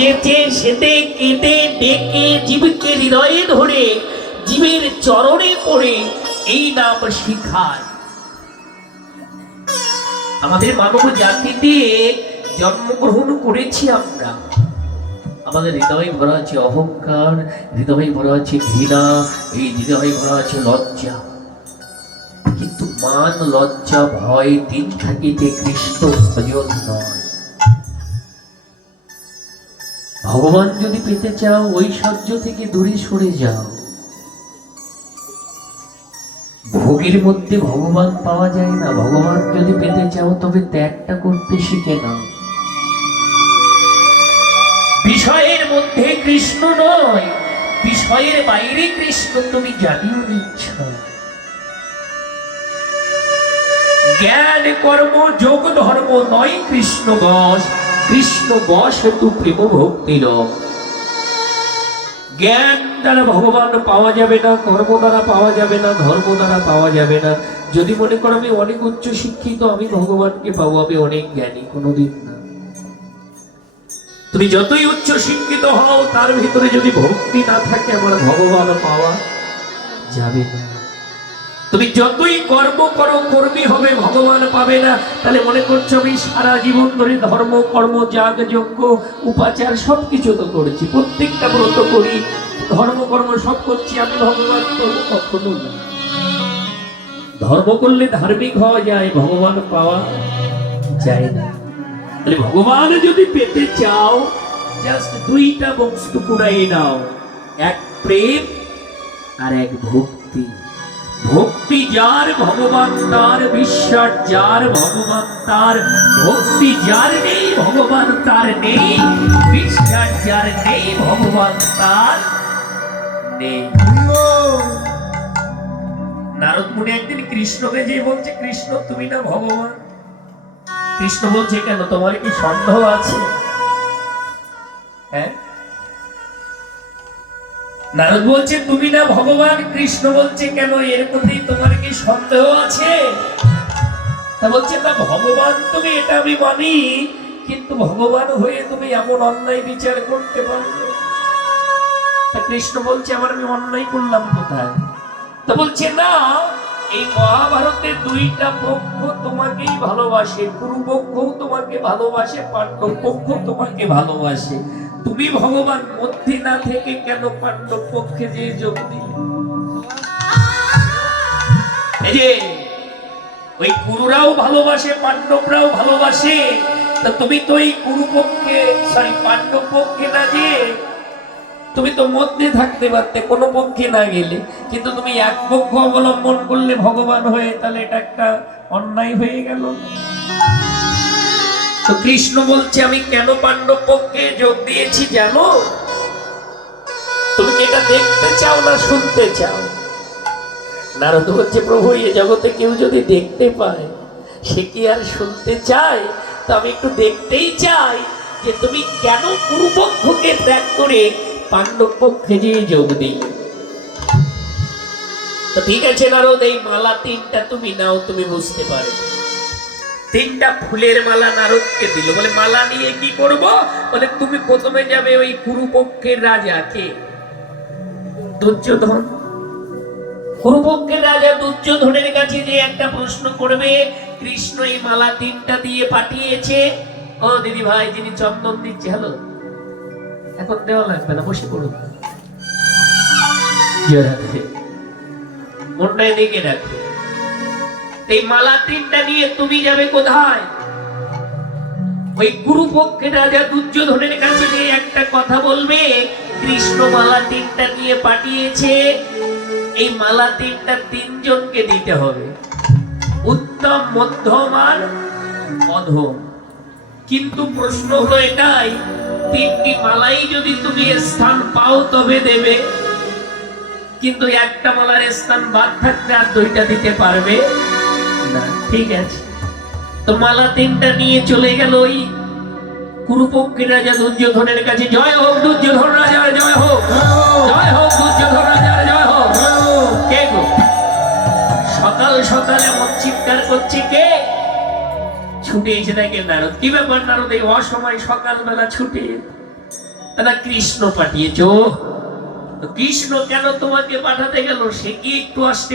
চেঁচে সেতে কেটে ডেকে জীবকে হৃদয়ে ধরে জীবের চরণে পড়ে এই নাম শিখায়। আমাদের মানব জাতিতে জন্মগ্রহণ করেছি আমরা, আমাদের হৃদয়ে ভরা আছে অহংকার, হৃদয়ে ভরা আছে ঘৃণা, এই হৃদয়ে ভরা আছে লজ্জা। কিন্তু মান লজ্জা ভয় দিন থাকিতে কৃষ্ণ ভজন নয়। ভগবান যদি পেতে চাও ঐশ্বর্য থেকে দূরে সরে যাও। ভোগের মধ্যে ভগবান পাওয়া যায় না। ভগবান যদি পেতে চাও তবে ত্যাগটা করতে শিখে নাও। বিষয়ের মধ্যে কৃষ্ণ নয়, বিষয়ের বাইরে কৃষ্ণ তুমি জানিও নিচ্ছ। জ্ঞান কর্ম যোগ ধর্ম নয় কৃষ্ণ বশ, কৃষ্ণ বশ হেতু প্রেম ভক্তি রস। জ্ঞান দ্বারা ভগবান পাওয়া যাবে না, কর্ম দ্বারা পাওয়া যাবে না, ধর্ম দ্বারা পাওয়া যাবে না। যদি মনে করো আমি অনেক উচ্চ শিক্ষিত আমি ভগবানকে পাবো, আমি অনেক জ্ঞানী, কোনোদিন না। তুমি যতই উচ্চ শিক্ষিত হও তার ভিতরে যদি ভক্তি না থাকে আমার ভগবান পাওয়া যাবে না। তুমি যতই কর্ম করো, কর্মী হবে, ভগবান পাবে না। তাহলে মনে করছো আমি সারা জীবন ধরে ধর্ম কর্ম যাগ যজ্ঞ উপাচার সবকিছু তো করেছি, প্রত্যেকটা ব্রত করি, ধর্ম কর্ম সব করছি, আমি ভগবান করবো? কখনো না। ধর্ম করলে ধার্মিক হওয়া যায়, ভগবান পাওয়া যায় না। তাহলে ভগবান যদি পেতে চাও জাস্ট দুইটা বস্তু কুড়াই নাও, এক প্রেম আর এক ভক্তি। ভক্তি যার ভগবান তার, বিশ্বাস যার ভগবান তার, ভক্তি যার নেই ভগবান তার নেই, বিশ্বাস যার নেই ভগবান তার নেই। নারদ মুনি একদিন কৃষ্ণকে যে বলছে, কৃষ্ণ তুমি না ভগবান? কৃষ্ণ বলছে কেন, তোমার কি সন্দেহ আছে? হ্যাঁ, নারদ বলছে তুমি না ভগবান, কৃষ্ণ বলছে কেন, এর প্রতি তোমার কি সন্দেহ আছে? তা বলছে না ভগবান তুমি, এটা আমি মানি, কিন্তু ভগবান হয়ে তুমি এমন অন্যায় বিচার করতে পারবে? তা কৃষ্ণ বলছে আবার আমি অন্যায় করলাম কোথায়? তা বলছে না, এই মহাভারতের দুইটা পক্ষ তোমাকেই ভালোবাসে, কুরুপক্ষও তোমাকে ভালোবাসে, পাণ্ডব পক্ষ তোমাকে ভালোবাসে। তুমি ভগবান মধ্যে না থেকে কেন পাণ্ডব পক্ষে যে যোগ দিলে? এই যে ওই কুরুরাও ভালোবাসে, পাণ্ডবরাও ভালোবাসে, তা তুমি তো এই কুরুপক্ষে পাণ্ডব পক্ষে না যে, তুমি তো মধ্যে থাকতে পারতে কোনো পক্ষে না গেলে। কিন্তু তুমি এক পক্ষ অবলম্বন করলে ভগবান হয়ে, তাহলে এটা একটা অন্যায় হয়ে গেল। তো কৃষ্ণ বলছে আমি কেন পাণ্ডব পক্ষে যোগ দিয়েছি জানো? তুমি কি এটা দেখতে চাও না শুনতে চাও? নারদ বলছে প্রভু এ জগতে কেউ যদি দেখতে পায় সে কি আর শুনতে চায়? তো আমি একটু দেখতেই চাই যে তুমি কেন কুরুপক্ষকে ত্যাগ করে পাণ্ডব পক্ষে যে যোগ দিই। তো ঠিক আছে নারদ, এই মালা তিনটা তুমি নাও, তুমি বুঝতে পারো। তিনটা ফুলের মালা নারদকে দিল, বলে মালা নিয়ে কি করব? বলে তুমি প্রথমে যাবে ওই কুরুপক্ষের রাজাকে, দুর্যোধন। কুরুপক্ষের রাজা দুর্যোধনের কাছে যে একটা প্রশ্ন করবে, কৃষ্ণ এই মালা তিনটা দিয়ে পাঠিয়েছে। ও দিদি ভাই, যিনি চন্দন দিচ্ছে, হ্যালো, এখন দেওয়া লাগবে না, বসে পড়ুন, মনটায় দেখে রাখো। এই মালা তিনটা নিয়ে তুমি যাবে কোথায়? ওই কুরুপক্ষের রাজা দুর্যোধনের কাছে যে একটা কথা বলবে, কৃষ্ণ মালা তিনটা নিয়ে পাঠিয়েছে, এই মালা তিনটা তিনজনকে দিতে হবে, উত্তম মধ্যম আর অধম। কিন্তু প্রশ্ন হলো এটাই, তিনটি মালাই যদি তুমি স্থান পাও তবে দেবে, কিন্তু একটা মালার স্থান বাদ থাকলে আর দুইটা দিতে পারবে না। ঠিক আছে, তো মালা তিনটা নিয়ে চলে গেল ওই কুরুপক্ষের রাজা দুর্যোধনের কাছে। জয় হোক দুর্যোধন রাজার জয় হোক, জয় হোক দুর্যোধন রাজার জয় হোক। কে গো সকাল সকালে এমন চিৎকার করছে? কে? ছুটে এসে দেখে নারদ। কি ব্যাপার নারদ, এই অসময় সকালবেলা ছুটে? না কৃষ্ণ পাঠিয়েছ। তো কৃষ্ণ কেন তোমাকে পাঠাতে গেল, সে কি একটু আসতে